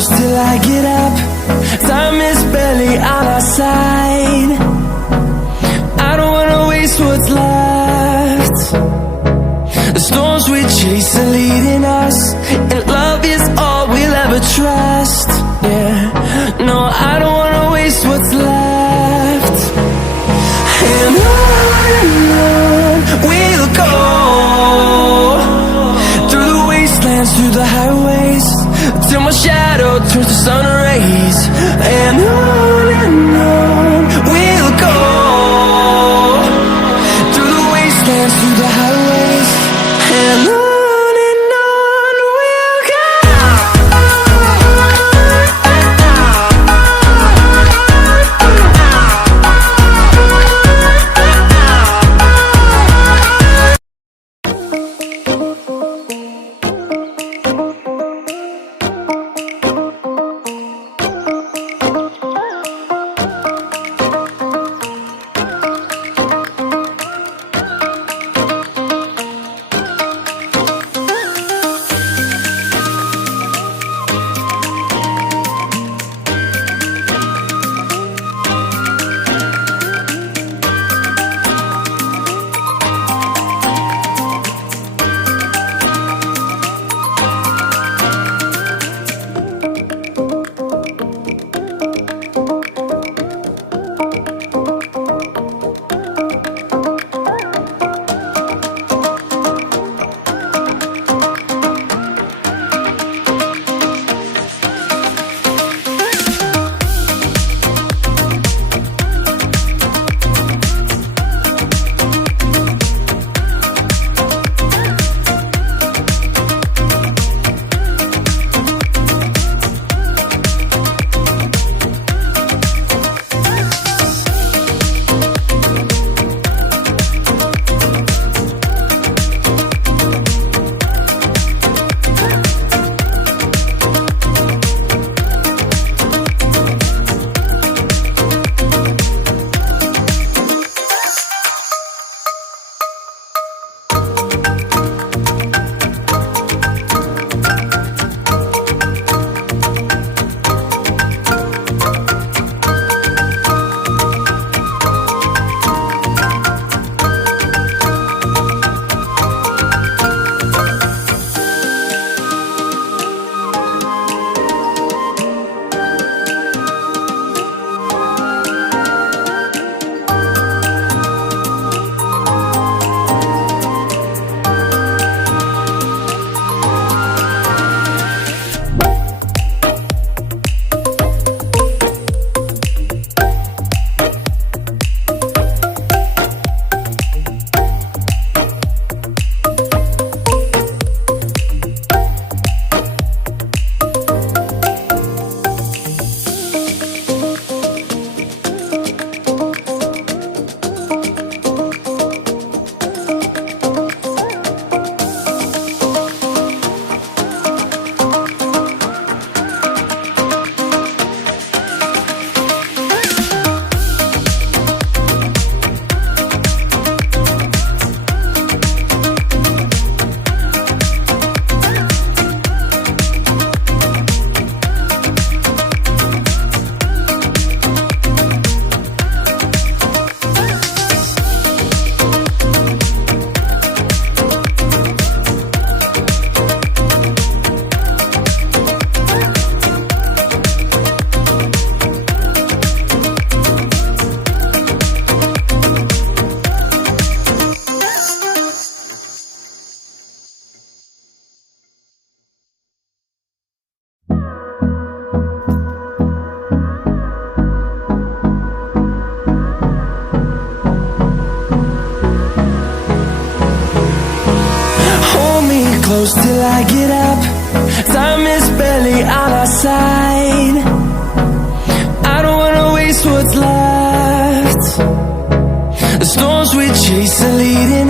close till I get up. Time is barely on our side. I don't wanna waste what's left. The storms we chase are leading us, and love is all we'll ever trust. Yeah, no, I don't wanna waste what's left. And on we'll go, through the wastelands, through the highways, till my shadow turns to sun rays. And on we'll go, through the wastelands, through the highways, and on we'll go. close till I get up. Time is barely on our side. I don't wanna waste what's left. The storms we chase are leading